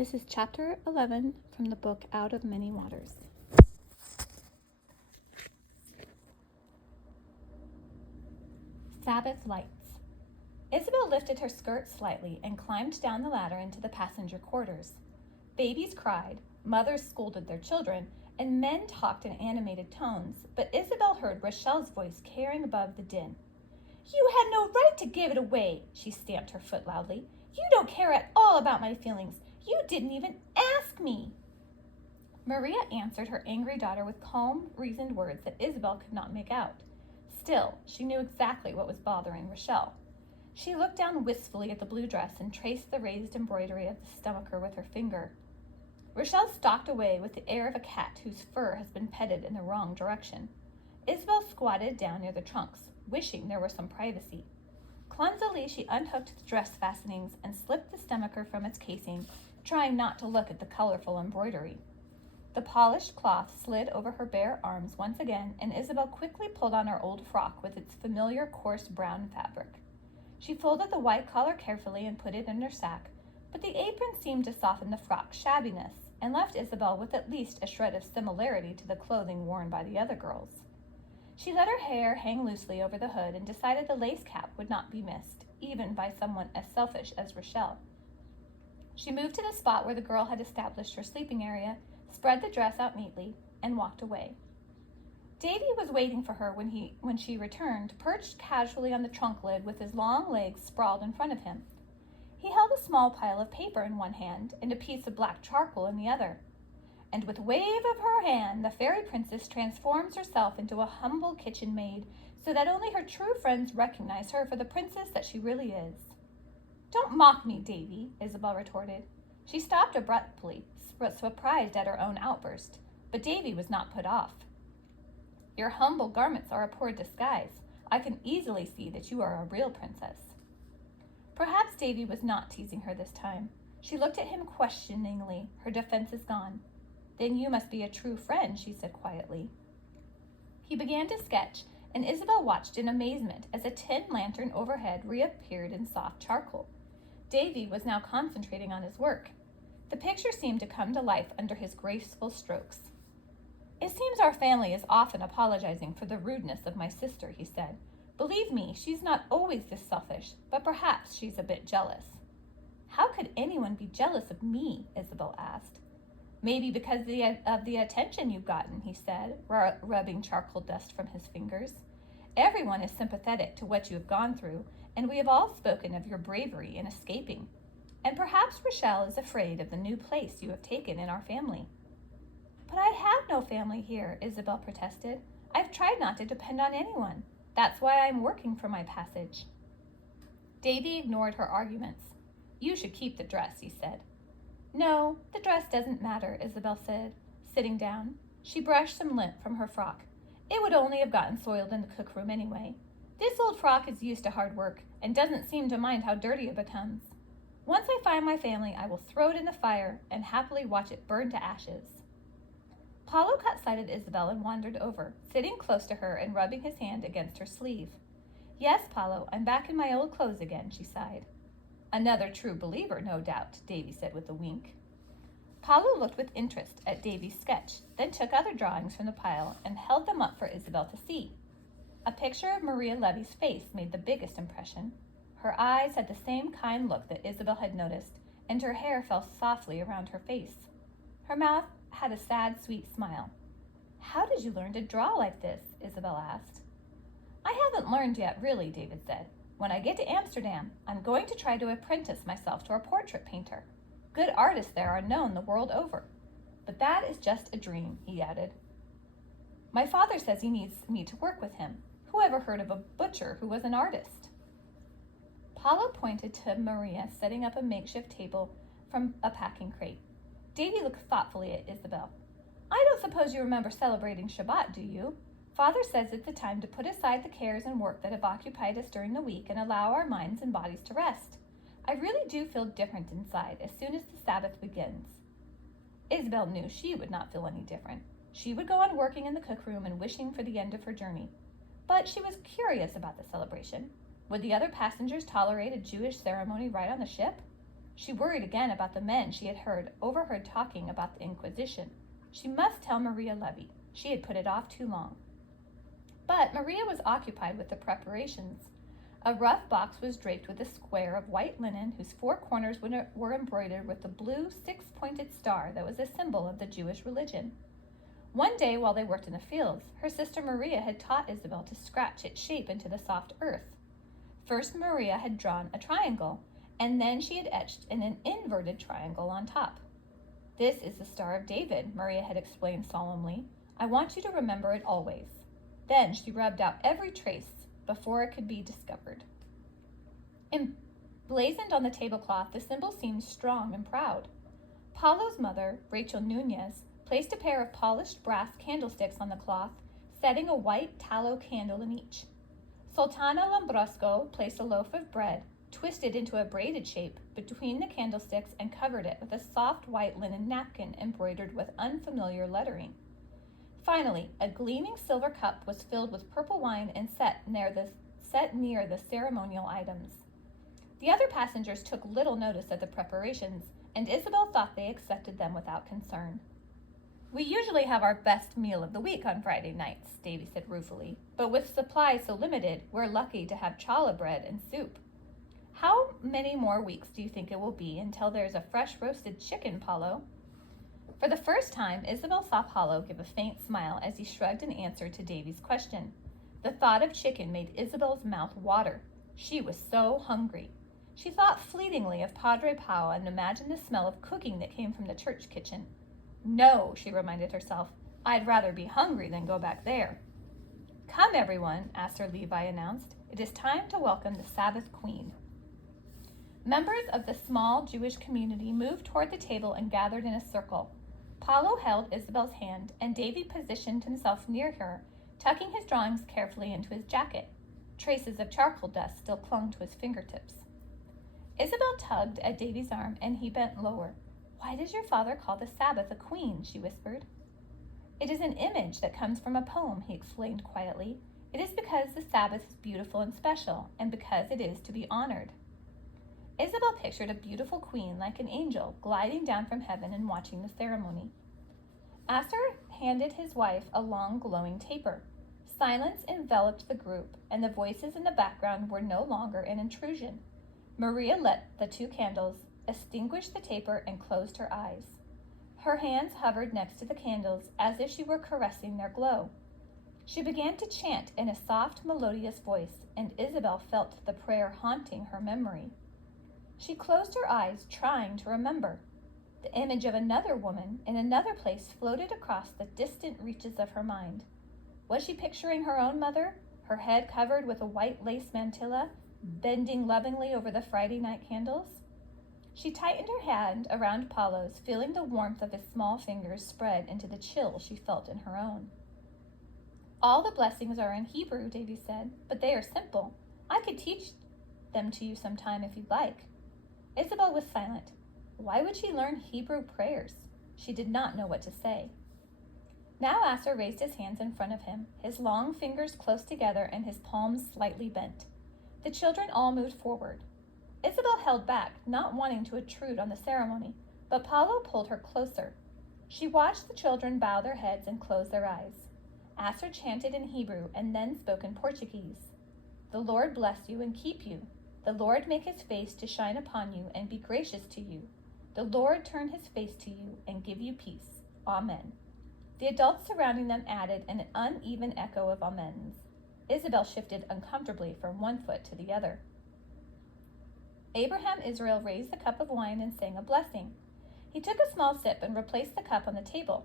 This is Chapter 11 from the book Out of Many Waters. Sabbath lights. Isabel lifted her skirt slightly and climbed down the ladder into the passenger quarters. Babies cried, mothers scolded their children, and men talked in animated tones, but Isabel heard Rochelle's voice carrying above the din. "You had no right to give it away," she stamped her foot loudly. "You don't care at all about my feelings. You didn't even ask me." Maria answered her angry daughter with calm, reasoned words that Isabel could not make out. Still, she knew exactly what was bothering Rochelle. She looked down wistfully at the blue dress and traced the raised embroidery of the stomacher with her finger. Rochelle stalked away with the air of a cat whose fur has been petted in the wrong direction. Isabel squatted down near the trunks, wishing there were some privacy. Clumsily, she unhooked the dress fastenings and slipped the stomacher from its casing, trying not to look at the colorful embroidery. The polished cloth slid over her bare arms once again, and Isabel quickly pulled on her old frock with its familiar coarse brown fabric. She folded the white collar carefully and put it in her sack, but the apron seemed to soften the frock's shabbiness and left Isabel with at least a shred of similarity to the clothing worn by the other girls. She let her hair hang loosely over the hood and decided the lace cap would not be missed, even by someone as selfish as Rochelle. She moved to the spot where the girl had established her sleeping area, spread the dress out neatly, and walked away. Davy was waiting for her when she returned, perched casually on the trunk lid with his long legs sprawled in front of him. He held a small pile of paper in one hand and a piece of black charcoal in the other. And with a wave of her hand, the fairy princess transforms herself into a humble kitchen maid, so that only her true friends recognize her for the princess that she really is. "Don't mock me, Davy," Isabel retorted. She stopped abruptly, surprised at her own outburst, but Davy was not put off. "Your humble garments are a poor disguise. I can easily see that you are a real princess." Perhaps Davy was not teasing her this time. She looked at him questioningly, her defenses gone. "Then you must be a true friend," she said quietly. He began to sketch, and Isabel watched in amazement as a tin lantern overhead reappeared in soft charcoal. Davy was now concentrating on his work. The picture seemed to come to life under his graceful strokes. "It seems our family is often apologizing for the rudeness of my sister," he said. "Believe me, she's not always this selfish, but perhaps she's a bit jealous." "How could anyone be jealous of me?" Isabel asked. "Maybe because of the attention you've gotten," he said, rubbing charcoal dust from his fingers. "Everyone is sympathetic to what you have gone through, and we have all spoken of your bravery in escaping. And perhaps Rochelle is afraid of the new place you have taken in our family." "But I have no family here," Isabel protested. "I've tried not to depend on anyone. That's why I'm working for my passage." Davy ignored her arguments. "You should keep the dress," he said. "No, the dress doesn't matter," Isabel said, sitting down. She brushed some lint from her frock. "It would only have gotten soiled in the cookroom anyway. This old frock is used to hard work and doesn't seem to mind how dirty it becomes. Once I find my family, I will throw it in the fire and happily watch it burn to ashes." Paulo caught sight of Isabel and wandered over, sitting close to her and rubbing his hand against her sleeve. "Yes, Paulo, I'm back in my old clothes again," she sighed. "Another true believer, no doubt," Davy said with a wink. Paulo looked with interest at Davy's sketch, then took other drawings from the pile and held them up for Isabel to see. A picture of Maria Levy's face made the biggest impression. Her eyes had the same kind look that Isabel had noticed, and her hair fell softly around her face. Her mouth had a sad, sweet smile. "How did you learn to draw like this?" Isabel asked. "I haven't learned yet, really," David said. "When I get to Amsterdam, I'm going to try to apprentice myself to a portrait painter. Good artists there are known the world over. But that is just a dream," he added. "My father says he needs me to work with him. Who ever heard of a butcher who was an artist?" Paulo pointed to Maria setting up a makeshift table from a packing crate. Davy looked thoughtfully at Isabel. "I don't suppose you remember celebrating Shabbat, do you? Father says it's a time to put aside the cares and work that have occupied us during the week and allow our minds and bodies to rest. I really do feel different inside as soon as the Sabbath begins." Isabel knew she would not feel any different. She would go on working in the cookroom and wishing for the end of her journey. But she was curious about the celebration. Would the other passengers tolerate a Jewish ceremony right on the ship? She worried again about the men she had overheard talking about the Inquisition. She must tell Maria Levy. She had put it off too long. But Maria was occupied with the preparations. A rough box was draped with a square of white linen whose four corners were embroidered with the blue six-pointed star that was a symbol of the Jewish religion. One day while they worked in the fields, her sister Maria had taught Isabel to scratch its shape into the soft earth. First Maria had drawn a triangle, and then she had etched an inverted triangle on top. "This is the Star of David," Maria had explained solemnly. "I want you to remember it always." Then she rubbed out every trace before it could be discovered. Emblazoned on the tablecloth, the symbol seemed strong and proud. Paulo's mother, Rachel Nunez, placed a pair of polished brass candlesticks on the cloth, setting a white tallow candle in each. Sultana Lambrusco placed a loaf of bread, twisted into a braided shape, between the candlesticks and covered it with a soft white linen napkin embroidered with unfamiliar lettering. Finally, a gleaming silver cup was filled with purple wine and set near the ceremonial items. The other passengers took little notice of the preparations, and Isabel thought they accepted them without concern. "We usually have our best meal of the week on Friday nights," Davy said ruefully, "but with supplies so limited, we're lucky to have challah bread and soup. How many more weeks do you think it will be until there's a fresh roasted chicken, Paulo?" For the first time, Isabel saw Paulo give a faint smile as he shrugged in answer to Davy's question. The thought of chicken made Isabel's mouth water. She was so hungry. She thought fleetingly of Padre Pao and imagined the smell of cooking that came from the church kitchen. "No," she reminded herself, "I'd rather be hungry than go back there." "Come, everyone," Astor Levi announced. "It is time to welcome the Sabbath Queen." Members of the small Jewish community moved toward the table and gathered in a circle. Paulo held Isabel's hand, and Davy positioned himself near her, tucking his drawings carefully into his jacket. Traces of charcoal dust still clung to his fingertips. Isabel tugged at Davy's arm, and he bent lower. "Why does your father call the Sabbath a queen?" she whispered. "It is an image that comes from a poem," he explained quietly. "It is because the Sabbath is beautiful and special, and because it is to be honored." Isabel pictured a beautiful queen like an angel gliding down from heaven and watching the ceremony. Astor handed his wife a long glowing taper. Silence enveloped the group, and the voices in the background were no longer an intrusion. Maria lit the two candles, extinguished the taper, and closed her eyes. Her hands hovered next to the candles as if she were caressing their glow. She began to chant in a soft, melodious voice, and Isabel felt the prayer haunting her memory. She closed her eyes, trying to remember. The image of another woman in another place floated across the distant reaches of her mind. Was she picturing her own mother, her head covered with a white lace mantilla, bending lovingly over the Friday night candles? She tightened her hand around Paulo's, feeling the warmth of his small fingers spread into the chill she felt in her own. "All the blessings are in Hebrew," Davy said, "but they are simple. I could teach them to you sometime if you'd like." Isabel was silent. Why would she learn Hebrew prayers? She did not know what to say. Now Astor raised his hands in front of him, his long fingers close together and his palms slightly bent. The children all moved forward. Isabel held back, not wanting to intrude on the ceremony, but Paulo pulled her closer. She watched the children bow their heads and close their eyes. Astor chanted in Hebrew and then spoke in Portuguese. "The Lord bless you and keep you. The Lord make his face to shine upon you and be gracious to you. The Lord turn his face to you and give you peace. Amen." The adults surrounding them added an uneven echo of amens. Isabel shifted uncomfortably from one foot to the other. Abraham Israel raised the cup of wine and sang a blessing. He took a small sip and replaced the cup on the table.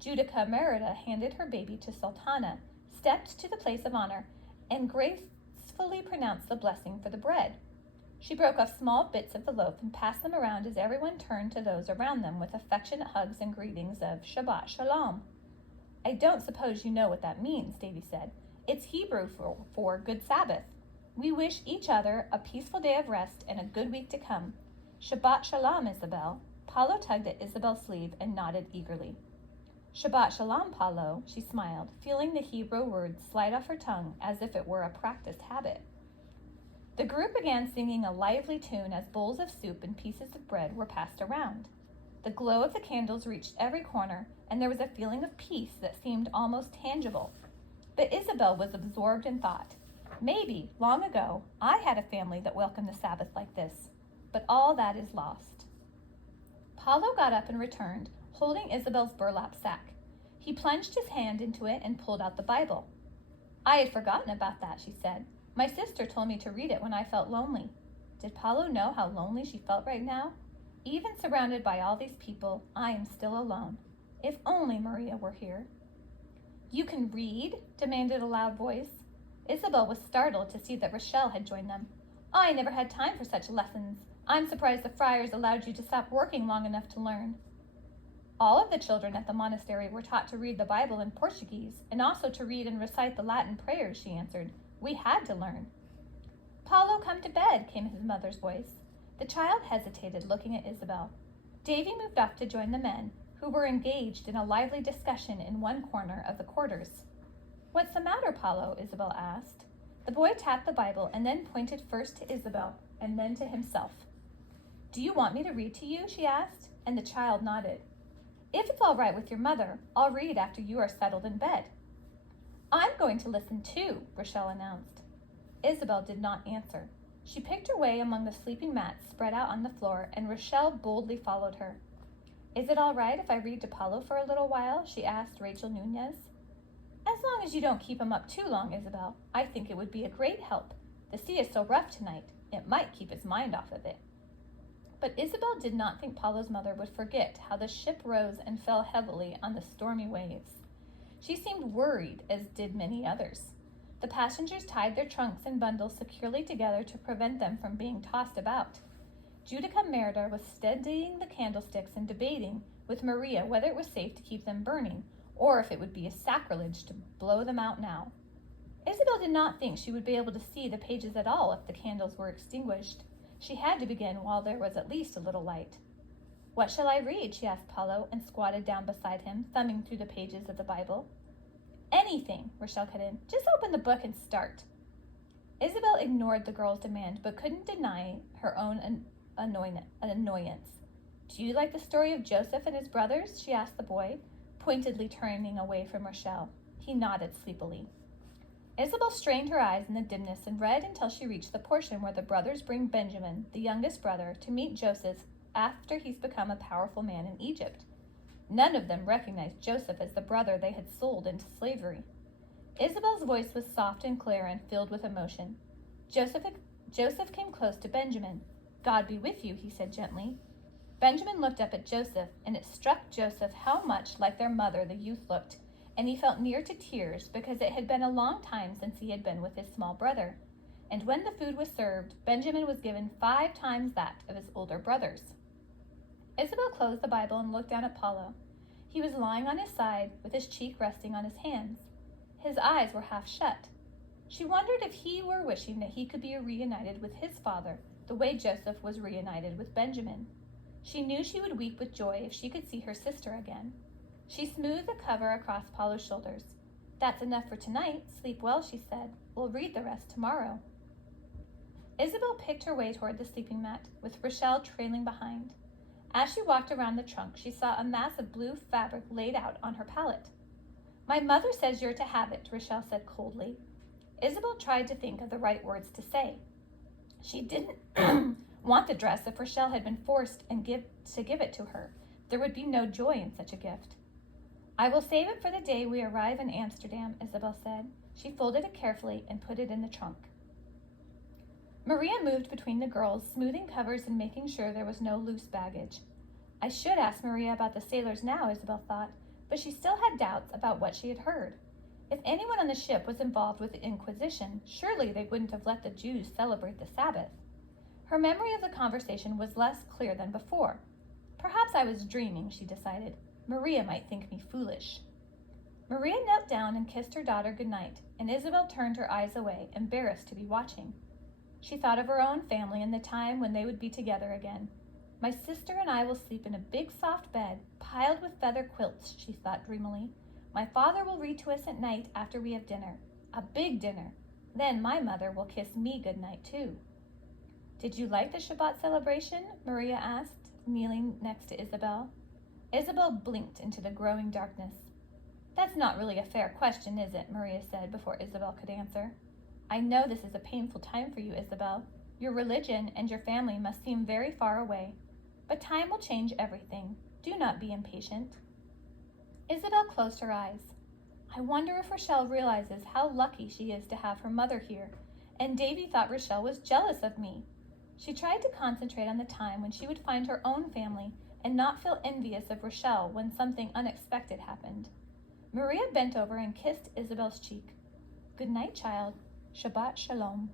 Judica Merida handed her baby to Sultana, stepped to the place of honor, and gracefully pronounced the blessing for the bread. She broke off small bits of the loaf and passed them around as everyone turned to those around them with affectionate hugs and greetings of Shabbat Shalom. "I don't suppose you know what that means," Davy said. "It's Hebrew for Good Sabbath. We wish each other a peaceful day of rest and a good week to come. Shabbat Shalom, Isabel." Paulo tugged at Isabel's sleeve and nodded eagerly. "Shabbat Shalom, Paulo," she smiled, feeling the Hebrew word slide off her tongue as if it were a practiced habit. The group began singing a lively tune as bowls of soup and pieces of bread were passed around. The glow of the candles reached every corner, and there was a feeling of peace that seemed almost tangible. But Isabel was absorbed in thought. Maybe, long ago, I had a family that welcomed the Sabbath like this, but all that is lost. Paulo got up and returned, holding Isabel's burlap sack. He plunged his hand into it and pulled out the Bible. I had forgotten about that, she said. My sister told me to read it when I felt lonely. Did Paulo know how lonely she felt right now? Even surrounded by all these people, I am still alone. If only Maria were here. You can read? Demanded a loud voice. Isabel was startled to see that Rochelle had joined them. I never had time for such lessons. I'm surprised the friars allowed you to stop working long enough to learn. All of the children at the monastery were taught to read the Bible in Portuguese and also to read and recite the Latin prayers, she answered. We had to learn. Paulo, come to bed, came his mother's voice. The child hesitated, looking at Isabel. Davy moved off to join the men, who were engaged in a lively discussion in one corner of the quarters. What's the matter, Paulo? Isabel asked. The boy tapped the Bible and then pointed first to Isabel and then to himself. Do you want me to read to you? She asked, and the child nodded. If it's all right with your mother, I'll read after you are settled in bed. I'm going to listen too, Rochelle announced. Isabel did not answer. She picked her way among the sleeping mats spread out on the floor, and Rochelle boldly followed her. Is it all right if I read to Paulo for a little while? She asked Rachel Nunez. As long as you don't keep him up too long, Isabel. I think it would be a great help. The sea is so rough tonight, it might keep his mind off of it. But Isabel did not think Paulo's mother would forget how the ship rose and fell heavily on the stormy waves. She seemed worried, as did many others. The passengers tied their trunks and bundles securely together to prevent them from being tossed about. Judica Merida was steadying the candlesticks and debating with Maria whether it was safe to keep them burning, or if it would be a sacrilege to blow them out now. Isabel did not think she would be able to see the pages at all if the candles were extinguished. She had to begin while there was at least a little light. What shall I read? She asked Paulo and squatted down beside him, thumbing through the pages of the Bible. Anything, Rochelle cut in. Just open the book and start. Isabel ignored the girl's demand, but couldn't deny her own annoyance. Do you like the story of Joseph and his brothers? She asked the boy, pointedly turning away from Rochelle. He nodded sleepily. Isabel strained her eyes in the dimness and read until she reached the portion where the brothers bring Benjamin, the youngest brother, to meet Joseph after he's become a powerful man in Egypt. None of them recognized Joseph as the brother they had sold into slavery. Isabel's voice was soft and clear and filled with emotion. Joseph came close to Benjamin. God be with you, he said gently. Benjamin looked up at Joseph, and it struck Joseph how much like their mother the youth looked, and he felt near to tears because it had been a long time since he had been with his small brother. And when the food was served, Benjamin was given 5 times that of his older brothers. Isabel closed the Bible and looked down at Paulo. He was lying on his side with his cheek resting on his hands. His eyes were half shut. She wondered if he were wishing that he could be reunited with his father the way Joseph was reunited with Benjamin. She knew she would weep with joy if she could see her sister again. She smoothed the cover across Paulo's shoulders. That's enough for tonight. Sleep well, she said. We'll read the rest tomorrow. Isabel picked her way toward the sleeping mat, with Rochelle trailing behind. As she walked around the trunk, she saw a mass of blue fabric laid out on her pallet. My mother says you're to have it, Rochelle said coldly. Isabel tried to think of the right words to say. She didn't want the dress if Rochelle had been forced to give it to her. There would be no joy in such a gift. I will save it for the day we arrive in Amsterdam, Isabel said. She folded it carefully and put it in the trunk. Maria moved between the girls, smoothing covers and making sure there was no loose baggage. I should ask Maria about the sailors now, Isabel thought, but she still had doubts about what she had heard. If anyone on the ship was involved with the Inquisition, surely they wouldn't have let the Jews celebrate the Sabbath. Her memory of the conversation was less clear than before. Perhaps I was dreaming, she decided. Maria might think me foolish. Maria knelt down and kissed her daughter goodnight, and Isabel turned her eyes away, embarrassed to be watching. She thought of her own family and the time when they would be together again. My sister and I will sleep in a big soft bed, piled with feather quilts, she thought dreamily. My father will read to us at night after we have dinner, a big dinner. Then my mother will kiss me good night too. Did you like the Shabbat celebration? Maria asked, kneeling next to Isabel. Isabel blinked into the growing darkness. That's not really a fair question, is it? Maria said before Isabel could answer. I know this is a painful time for you, Isabel. Your religion and your family must seem very far away. But time will change everything. Do not be impatient. Isabel closed her eyes. I wonder if Rochelle realizes how lucky she is to have her mother here, and Davy thought Rochelle was jealous of me. She tried to concentrate on the time when she would find her own family and not feel envious of Rochelle when something unexpected happened. Maria bent over and kissed Isabel's cheek. Good night, child. Shabbat shalom.